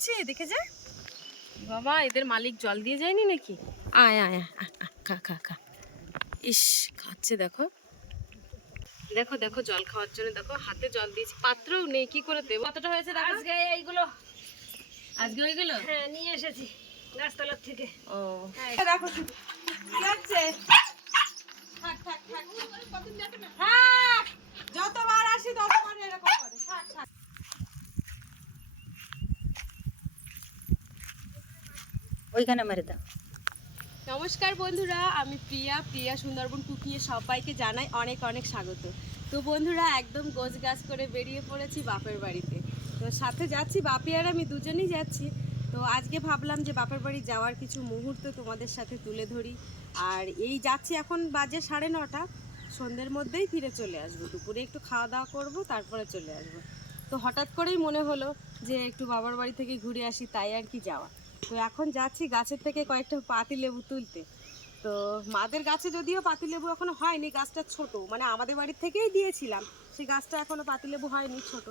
খাচ্ছে দেখে যা। বাবা এদের মালিক জল দিয়ে যায়নি নাকি? আয় আয় খা খা খা। ইস খাচ্ছে দেখো। দেখো দেখো জল খাওয়ার জন্য দেখো হাতে জল দিয়েছি। পাত্রও নেই কি করে দেবো? কতটা হয়েছে দেখো? আজকে এইগুলো। আজকে হয়ে গেল হ্যাঁ নিয়ে এসেছি গাছতলার থেকে। ও। হ্যাঁ। দেখো কি হচ্ছে? যতবার আসি ততবার এরকম করে। থাক, থাক। ওইখানে মেরে দাও। নমস্কার বন্ধুরা, আমি প্রিয়া। প্রিয়া সুন্দরবন কুকিয়ে সবাইকে জানাই অনেক অনেক স্বাগত। তো বন্ধুরা, একদম গোছ গাছ করে বেরিয়ে পড়েছি বাপের বাড়িতে। তো সাথে যাচ্ছি, বাপি আর আমি দুজনেই যাচ্ছি। তো আজকে ভাবলাম যে বাপের বাড়ি যাওয়ার কিছু মুহূর্ত তোমাদের সাথে তুলে ধরি। আর এই যাচ্ছি এখন বাজে সাড়ে নটা। সন্ধ্যের মধ্যেই ফিরে চলে আসব। দুপুরে একটু খাওয়া দাওয়া করব, তারপরে চলে আসব। তো হঠাৎ করেই মনে হলো যে একটু বাবার বাড়ি থেকে ঘুরে আসি, তাই আর কি যাওয়া। তো এখন যাচ্ছি গাছের থেকে কয়েকটা পাতি লেবু তুলতে। তো মাদের গাছে যদিও পাতি লেবু এখনও হয়নি, গাছটা ছোট। মানে আমাদের বাড়ির থেকেই দিয়েছিলাম, সেই গাছটা এখনও পাতি লেবু হয়নি ছোট।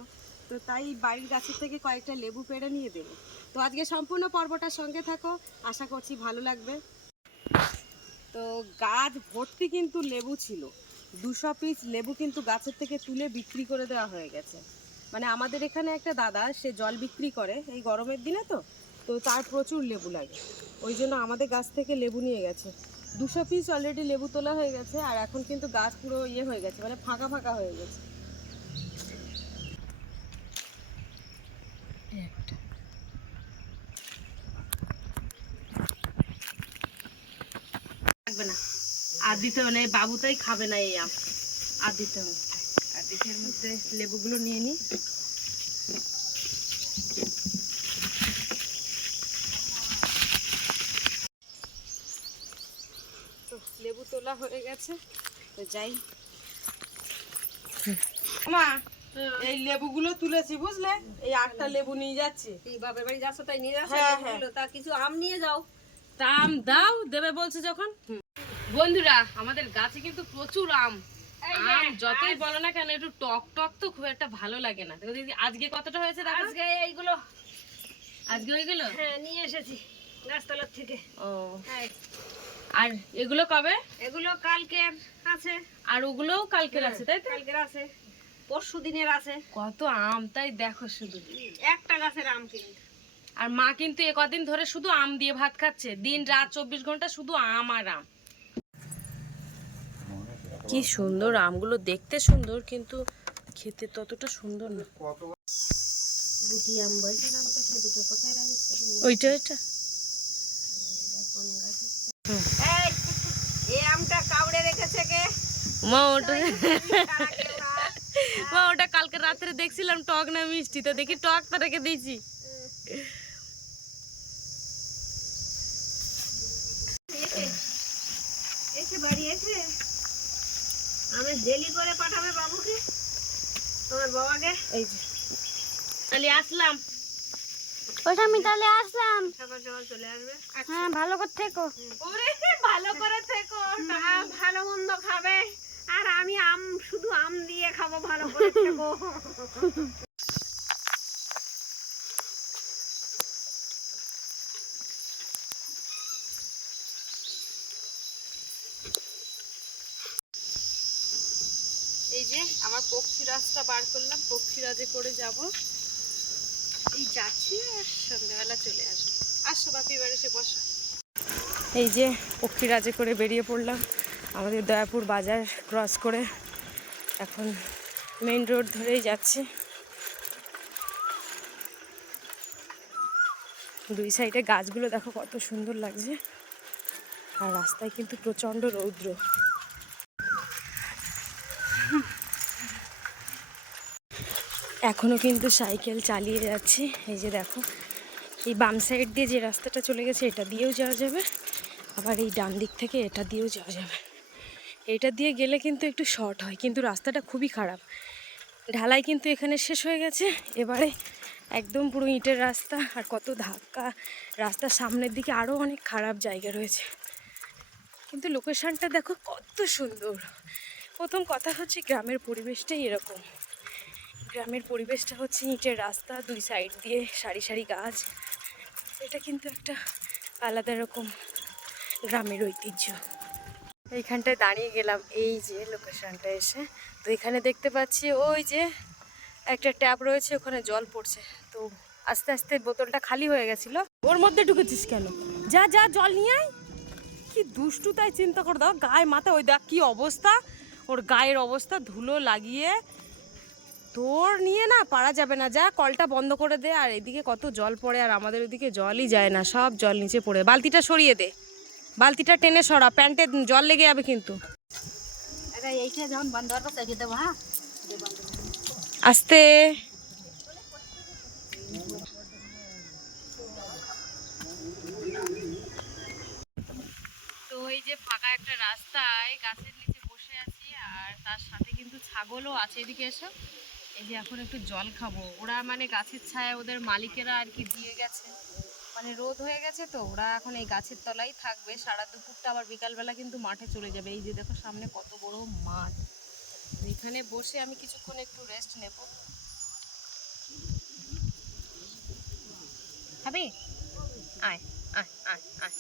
তো তাই বাড়ির গাছের থেকে কয়েকটা লেবু পেড়ে নিয়ে দেবো। তো আজকে সম্পূর্ণ পর্বটার সঙ্গে থাকো, আশা করছি ভালো লাগবে। তো গাছ ভর্তি কিন্তু লেবু ছিল। দুশো পিস লেবু কিন্তু গাছের থেকে তুলে বিক্রি করে দেওয়া হয়ে গেছে। মানে আমাদের এখানে একটা দাদা, সে জল বিক্রি করে, এই গরমের দিনে তো। তো তার প্রচুর লেবু লাগে। ওই জন্য আমাদের গাছ থেকে লেবু নিয়ে গেছে। দুশো পিস অলরেডি লেবু তোলা হয়ে গেছে, আর এখন কিন্তু গাছ পুরো ইয়ে হয়ে গেছে মানে ফাঁকা ফাঁকা হয়ে গেছে। লাগবে আর দিতে হবে না। এই বাবু তাই খাবে না এই আম। আর দিতে হবে আর দিকের মধ্যে লেবুগুলো নিয়ে নিই তো লেবু তোলা হয়ে গেছে। তো যাই। মা এই লেবুগুলো তুলেছি বুঝলে? এই আটটা লেবু নিয়ে যাচ্ছি। এই বাপের বাড়ি যাচ্ছ তাই নিয়ে যাচ্ছ? হ্যাঁ, হ্যাঁ। তা কিছু আম নিয়ে যাও। দাম দাও দেবে বলছে যখন। বন্ধুরা আমাদের গাছে কিন্তু প্রচুর আম। আম যতই বলো না কেন একটু টক টক তো খুব একটা ভালো লাগে না। দেখো দিদি আজকে কতটা হয়েছে দেখো। আজকে এইগুলো। আজকে ওইগুলো? হ্যাঁ নিয়ে এসেছি গাছতলার থেকে। ও। হ্যাঁ আর এগুলো কবে? এগুলো কালকের আছে। আর ওগুলোও কালকের আছে তাই তো? কালকের আছে। পরশু দিনের আছে। কত আম তাই দেখো শুধু। একটা গাছের আম কিন্তু আর মা কিন্তু এ কদিন ধরে শুধু আম দিয়ে ভাত খাচ্ছে। দিন রাত চব্বিশ ঘণ্টা শুধু আম আর আম। কি সুন্দর আমগুলো দেখতে সুন্দর কিন্তু খেতে ততটা সুন্দর না। গুটি আম বলছিলাম তো সে দুটো কোথায় রাখিস ওইটা ওইটা এই এই আমটা কাউড়ে রেখেছে কে? মা ওটা। মা কালকে রাত্রে দেখছিলাম টক না মিষ্টি? তো দেখি টকটা রেখে দিয়েছি। এসে বাড়ি এসে আমি ডেলি করে পাঠাবে বাবুকে তোমার বাবাকে। এই যে। আসলাম। ওটা আমি তাহলে আসলাম। সকাল সকাল চলে আসবে। হ্যাঁ ভালো করে থেকো। ওরে ভালো করে থেকো। ভালো মন্দ খাবে। আর আমি আম শুধু আম দিয়ে খাব ভালো করে থেকো। এই যে আমার পক্ষীরাজটা বার করলাম। পক্ষীরাজে করে যাব। এই যাচ্ছি আর সন্ধ্যাবেলা চলে আসব। আসো বসো। এই যে পক্ষীরাজে করে বেরিয়ে পড়লাম, আমাদের দয়াপুর বাজার ক্রস করে। এখন মেইন রোড ধরেই যাচ্ছি। দুই সাইডে গাছগুলো দেখো কত সুন্দর লাগছে। আর রাস্তায় কিন্তু প্রচণ্ড রৌদ্র। এখনও কিন্তু সাইকেল চালিয়ে যাচ্ছি। এই যে দেখো, এই বাম সাইড দিয়ে যে রাস্তাটা চলে গেছে, এটা দিয়েও যাওয়া যাবে। আবার এই ডান দিক থেকে এটা দিয়েও যাওয়া যাবে। এটা দিয়ে গেলে কিন্তু একটু শর্ট হয়, কিন্তু রাস্তাটা খুবই খারাপ। ঢালাই কিন্তু এখানে শেষ হয়ে গেছে। এবারে একদম পুরো ইটের রাস্তা আর কত ধাক্কা। রাস্তার সামনের দিকে আরও অনেক খারাপ জায়গা রয়েছে। কিন্তু লোকেশনটা দেখো কত সুন্দর। প্রথম কথা হচ্ছে গ্রামের পরিবেশটাই এরকম। গ্রামের পরিবেশটা হচ্ছে ইটের রাস্তা, দুই সাইড দিয়ে সারি সারি গাছ। এটা কিন্তু একটা আলাদা রকম গ্রামের ঐতিহ্য। এইখানটায় দাঁড়িয়ে গেলাম, এই যে লোকেশনটা এসে। তো এখানে দেখতে পাচ্ছি ওই যে একটা ট্যাপ রয়েছে, ওখানে জল পড়ছে। তো আস্তে আস্তে বোতলটা খালি হয়ে গেছিল। ওর মধ্যে ঢুকেছিস কেন? যা যা, জল নিয়ে আয়। কি দুষ্টু, তাই চিন্তা করে দাও। গায়ে মাথা, ওই দেখ কি অবস্থা। ওর গায়ের অবস্থা, ধুলো লাগিয়ে তোর নিয়ে না পারা যাবে না। যা কলটা বন্ধ করে দে আর এদিকে কত জল পড়ে আর আমাদের ওদিকে জলই যায় না সব জল নিচে পড়ে। বালতিটা সরিয়ে দে। বালতিটা টেনে সরা প্যান্টে জল লেগে যাবে কিন্তু। হ্যাঁ? আস্তে। তো এই যে ফাঁকা একটা রাস্তায় গাছের নিচে বসে আছি আর তার সাথে কিন্তু ছাগলও আছে। এদিকে এসো। এই যে এখন একটু জল খাব। ওরা মানে গাছের ছায়া ওদের মালিকেরা আর কি দিয়ে গেছে। মানে রোদ হয়ে গেছে তো ওরা এখন এই গাছের তলায় থাকবে। সারা দুপুরটা আবার বিকালবেলা কিন্তু মাঠে চলে যাবে। এই যে দেখো সামনে কত বড় মাঠ। এখানে বসে আমি কিছুক্ষণ একটু রেস্ট নেব। খাবি? আয় আয় আয় আয়।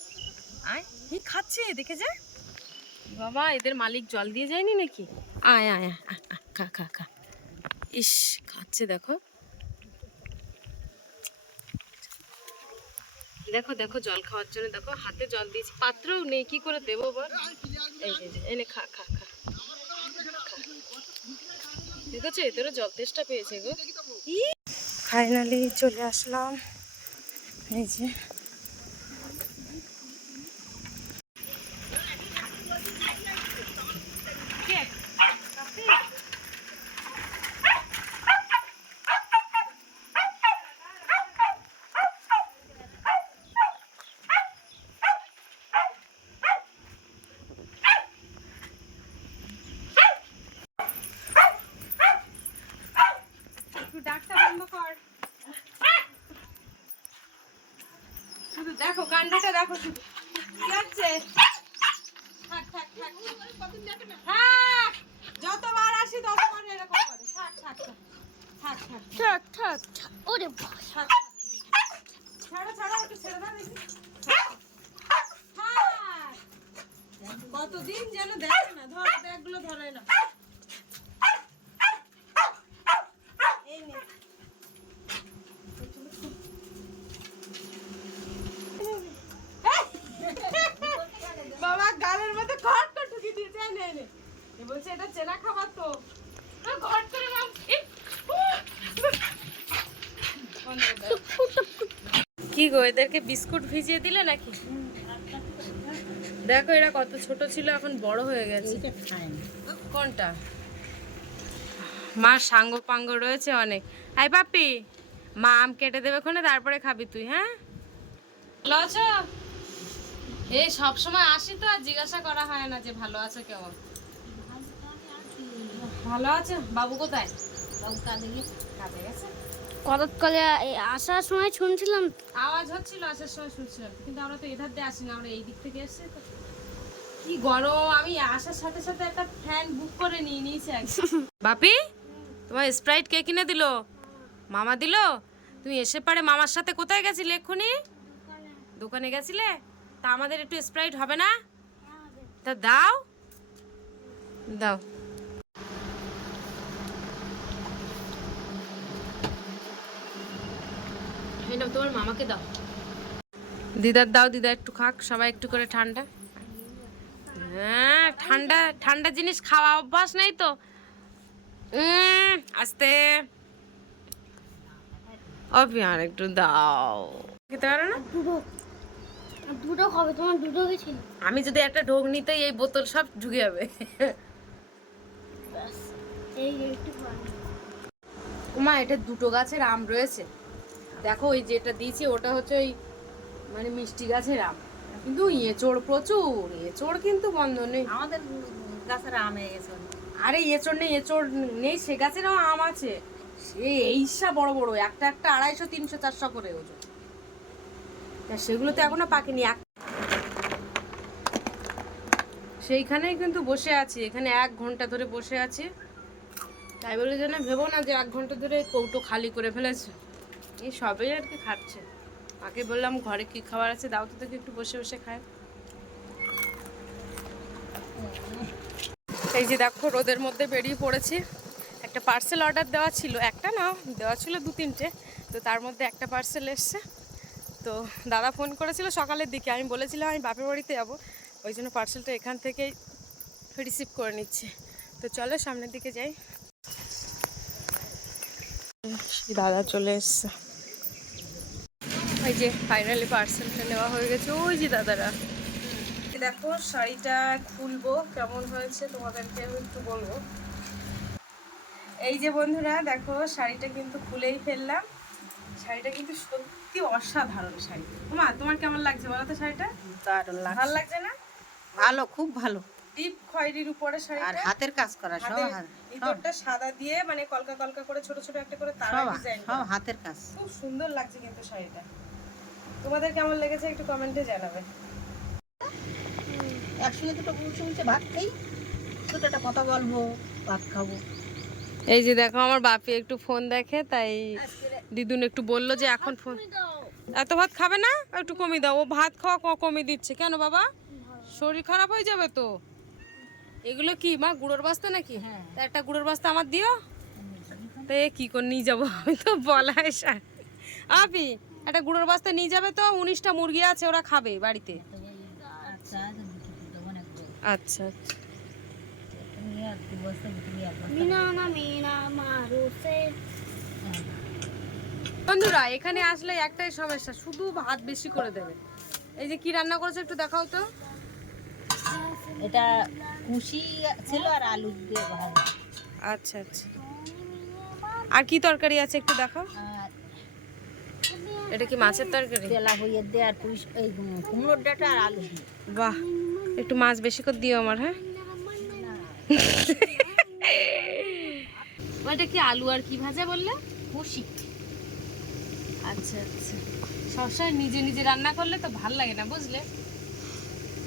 আয় কি খাচ্ছে দেখে যা। বাবা এদের মালিক জল দিয়ে যায়নি নাকি? আয়, আয়, আয়, খা খা খা। ইস, খাচ্ছে, দেখো। দেখো দেখো, জল খাওয়ার জন্য, দেখো, হাতে জল দিয়েছি। পাত্রও নেই, কি করে দেবো বল? এই এনে খা খা খা। দেখেছ, এদেরও জল তেষ্টা পেয়েছে গো। ফাইনালি চলে আসলাম। এই যে। একটু ডাকটা বন্ধ কর। শুধু দেখো কাণ্ডটা দেখো শুধু। কি হচ্ছে? যতবার আসি ততবার এরকম করে। থাক থাক থাক। থাক থাক থাক। থাক ওরে থাক ছাড়ো ছাড়ো একটু ছেড়ে দাও। কতদিন যেন দেখে না ধর ব্যাগগুলো ধরে না এই নে বাবা গালের মধ্যে ঘট করে ঢুকিয়ে দিয়েছে এই নে এই নে এ বলছে এটা চেনা খাবার তো আ, ঘট করে বাম এই, উহ! বন্ধ করে দাও। কি গো এদেরকে বিস্কুট ভিজিয়ে দিলে নাকি? দেখো এরা কত ছোট ছিল এখন বড় হয়ে গেছে। কোনটা? মা সাঙ্গ পাঙ্গ রয়েছে অনেক। আই পাপি মা আম কেটে দেবে ওখানে তারপরে খাবি তুই হ্যাঁ? আছো এই সব সময় আসি তো আর জিজ্ঞাসা করা হয় না যে ভালো আছো কেমন? ভালো আছে? বাবু কোথায়? বাবু গিয়ে কাজে গেছে? কতকালে আসার সময় শুনছিলাম? আওয়াজ হচ্ছিল আসার সময় শুনছিলাম। কিন্তু আমরা তো এধার দিয়ে আসি না আমরা এই দিক থেকে এসেছি তো। কি গরম আমি আসার সাথে সাথে একটা ফ্যান বুক করে নিয়ে নিয়েছি বাপি তোমার স্প্রাইট কে কিনে দিলো? মামা দিলো? তুমি এসে পারে মামার সাথে কোথায় গেছিলে এক্ষুনি? দোকানে গেছিলে? তা আমাদের একটু স্প্রাইট হবে না? তা দাও। দাও। নাও তোমার মামাকে দাও। দিদার দাও দিদা একটু খাক সবাই একটু করে ঠান্ডা। হ্যাঁ ঠান্ডা ঠান্ডা জিনিস খাওয়া অভ্যাস নেই তো। আস্তে। অভিয়ান একটু দাও। খেতে পারো না? দুটো। খাবে তোমার দুটো গেছিল আমি যদি একটা ঢোক নিতে এই বোতল সব ঢুকে যাবে। উমা এটা দুটো গাছের আম রয়েছে। দেখো ওই যেটা দিয়েছি ওটা হচ্ছে ওই মানে মিষ্টি গাছের আম। কিন্তু এঁচড় প্রচুর এঁচড় কিন্তু বন্ধ নেই। আমাদের গাছের আম গেছে। আরে এঁচড় নেই এঁচড় নেই সে গাছেরও আম আছে। সে এইসা বড় বড় একটা একটা আড়াইশো তিনশো চারশো করে ওজন। তা সেগুলো তো এখনও পাকেনি। এক সেইখানেই কিন্তু বসে আছি। এখানে এক ঘণ্টা ধরে বসে আছি। তাই বলে যেন ভেবো না যে এক ঘণ্টা ধরে কৌটো খালি করে ফেলেছে। এই সবেই আর কি খাচ্ছে। মাকে বললাম ঘরে কি খাবার আছে, দাও তো দেখি একটু বসে বসে খায়। এই যে দেখো, রোদের মধ্যে বেরিয়ে পড়েছি। একটা পার্সেল অর্ডার দেওয়া ছিল, একটা না, দেওয়া ছিল দু তিনটে। তো তার মধ্যে একটা পার্সেল এসছে। তো দাদা ফোন করেছিল সকালের দিকে। আমি বলেছিলাম আমি বাপের বাড়িতে যাব। ওই জন্য পার্সেলটা এখান থেকেই রিসিভ করে নিচ্ছি। তো চলো সামনের দিকে যাই। দাদা চলে এসছে। ওই যে ফাইনালি পার্সেলটা নেওয়া হয়ে গেছে। ওই যে দাদারা। দেখো শাড়িটা খুলবো কেমন হয়েছে তোমাদেরকে আমি একটু বলব। এই যে বন্ধুরা দেখো শাড়িটা কিন্তু খুলেই ফেললাম। শাড়িটা কিন্তু সত্যি অসাধারণ শাড়ি। মা তোমার কেমন লাগছে বলো তো শাড়িটা? দারুণ ভালো লাগছে না? ভালো খুব ভালো। ডিপ খয়েরির উপরে আর শাড়িটা হাতের কাজ করা সব ভিতরটা সাদা দিয়ে মানে কলকা কলকা করে ছোট ছোট একটা করে তারা ডিজাইন সব হাতের কাজ। খুব সুন্দর লাগছে কিন্তু শাড়িটা। তোমাদের কেমন লেগেছে একটু কমেন্টে জানাবে। একসঙ্গে দুটো বসে বসে ভাত খাই দুটো একটা কথা বলব ভাত খাব। এই যে দেখো আমার বাপি একটু ফোন দেখে তাই দিদুন একটু বলল যে এখন ফোন এত ভাত খাবে না? একটু কমিয়ে দাও। ও ভাত খাওয়া ক- কমিয়ে দিচ্ছে। কেন বাবা? শরীর খারাপ হয়ে যাবে তো? এগুলো কি মা গুড়োর বস্তা নাকি? হ্যাঁ। তা একটা গুড়োর বস্তা আমার দিও। তো এ কি করে নিয়ে যাব। আমি তো বলাই সার আপি একটা গুড়োর বস্তা নিয়ে যাবে তো উনিশটা মুরগি আছে ওরা খাবে বাড়িতে। আচ্ছা আচ্ছা। বন্ধুরা এখানে আসলে একটাই সমস্যা শুধু ভাত বেশি করে দেবে। এই যে কি রান্না করেছে একটু দেখাও তো। এটা কুশি ছিল আর আলু দিয়ে ভাজা। আচ্ছা আচ্ছা। আর কি তরকারি আছে একটু দেখাও। এটা কি মাছের তরকারি? তেলা হইয়ে দিয়ে আর পুঁই এই কুমড়োর ডাটা আর আলু। বাহ একটু মাছ বেশি করে দিও আমার হ্যাঁ? ওইটা কি আলু আর কি ভাজা বললে? কুশি আচ্ছা আচ্ছা। সবসময় নিজে নিজে রান্না করলে তো ভালো লাগে না বুঝলে?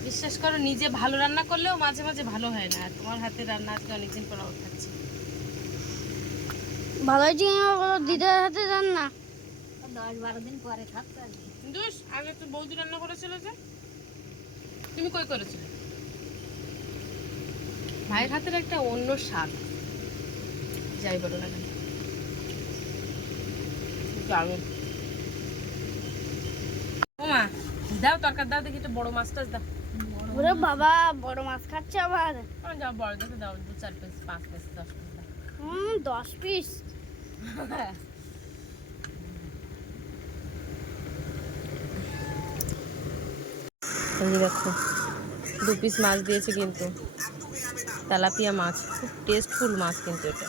বিশ্বাস করো নিজে ভালো রান্না করলেও মাঝে মাঝে ভালো হয় না আর তোমার হাতে রান্না আজকে অনেকদিন পর খাচ্ছি। ভালো দিদার হাতে যান না দশ বারো দিন পরে আর দুস আগে তো বৌদি রান্না করেছিল যে। তুমি কই করেছিলে? ভাইয়ের হাতের একটা অন্য স্বাদ। যাই বলো না কেন। দারুণ। ওমা দাও তরকার দাও দেখি একটা বড় মাছ টাছ দাও। ওরে বাবা বড় মাছ খাচ্ছে আবার। আমার যাও বড় দেখে দাও দু চার পিস পাঁচ পিস দশ পিস দাও। হুম দশ পিস এই দেখো দু পিস মাছ দিয়েছে কিন্তু। তেলাপিয়া মাছ খুব টেস্টফুল মাছ কিন্তু এটা।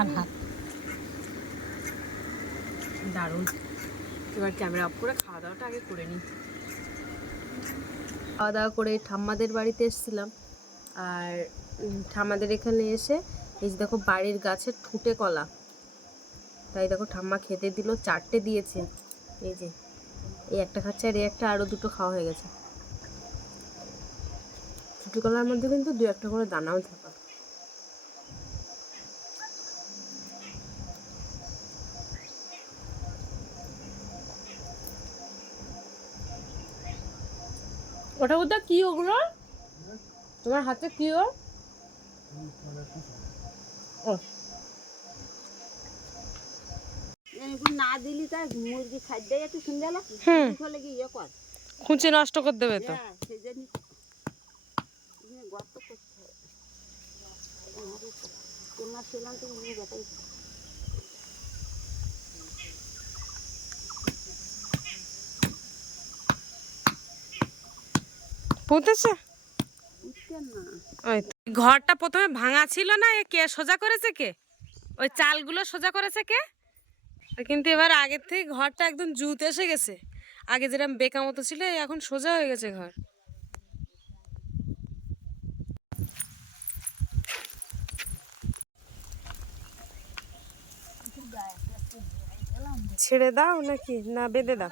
আর হাত। দারুণ। এবার ক্যামেরা অফ করে খাওয়া দাওয়াটা আগে করে নিই। খাওয়া দাওয়া করে ঠাম্মাদের বাড়িতে এসেছিলাম। আর ঠাম্মাদের এখানে এসে এই যে দেখো বাড়ির গাছের ঠুটে কলা। তাই দেখো ঠাম্মা খেতে দিল চারটে দিয়েছে। এই যে, এই একটা খাচ্ছে আর এই একটা আরও দুটো খাওয়া হয়ে গেছে। ছুটি কলার মধ্যে কিন্তু দু একটা করে দানাও থাকা। ওটা ওটা কি ওগুলো? তোমার হাতে কি ও ও না দিলি তার মুরগি খাদ্য একটু শুনে গেল হুম। ইয়ে কর? খুঁচে নষ্ট করে দেবে তো। হ্যাঁ সেই জন্য গর্ত করতে হবে। তোমার ছিলাম তো নিয়ে যেতে পুঁতেছে? ওই ঘরটা প্রথমে ভাঙা ছিল না এ কে সোজা করেছে কে? ওই চালগুলো সোজা করেছে কে? কিন্তু এবার আগের থেকে ঘরটা একদম জুত এসে গেছে। আগে যেরকম বেকা মতো ছিল, এখন সোজা হয়ে গেছে ঘর। ছেড়ে দাও নাকি? না, বেঁধে দাও।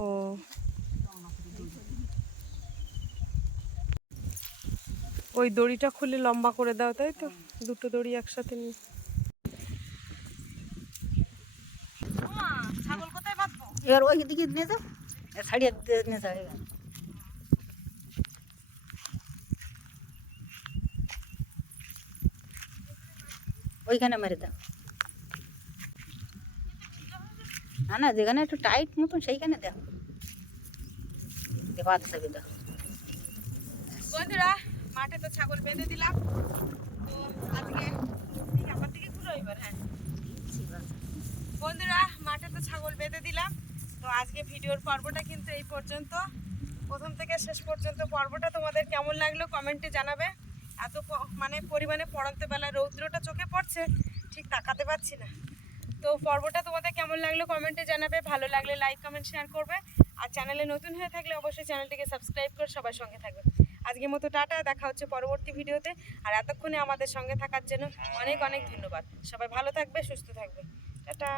ও। ওই দড়িটা খুলে লম্বা করে দাও, তাই তো? দুটো দড়ি একসাথে নিয়ে ছাগল কোথায় বাঁধবো এবার ওই দিকে নিয়ে যাও। দিয়ে নিয়ে যাও এবার। ওইখানে মেরে দাও। না না যেখানে একটু টাইট মতন সেইখানে দেখো আধ সাথে দাও। বন্ধুরা মাঠে তো ছাগল বেঁধে দিলাম। তো আজকে আমার দিকে ঘুরো এবার হ্যাঁ। বন্ধুরা মাঠে তো ছাগল বেঁধে দিলাম। তো আজকে ভিডিওর পর্বটা কিন্তু এই পর্যন্ত। প্রথম থেকে শেষ পর্যন্ত পর্বটা তোমাদের কেমন লাগল কমেন্টে জানাবে। এত মানে পরিমাণে পড়াতে বেলা রৌদ্রটা চোখে পড়ছে, ঠিক তাকাতে পারছি না। তো পর্বটা তোমাদের কেমন লাগল কমেন্টে জানাবে, ভালো লাগলে লাইক, কমেন্ট, শেয়ার করবে। আর চ্যানেলে নতুন হয়ে থাকলে অবশ্যই চ্যানেলটিকে সাবস্ক্রাইব করে সবার সঙ্গে থাকবে। আজকের মতো টাটা, দেখা হচ্ছে পরবর্তী ভিডিওতে। আর এতক্ষণে আমাদের সঙ্গে থাকার জন্য অনেক অনেক ধন্যবাদ। সবাই ভালো থাকবে, সুস্থ থাকবে। টাটা।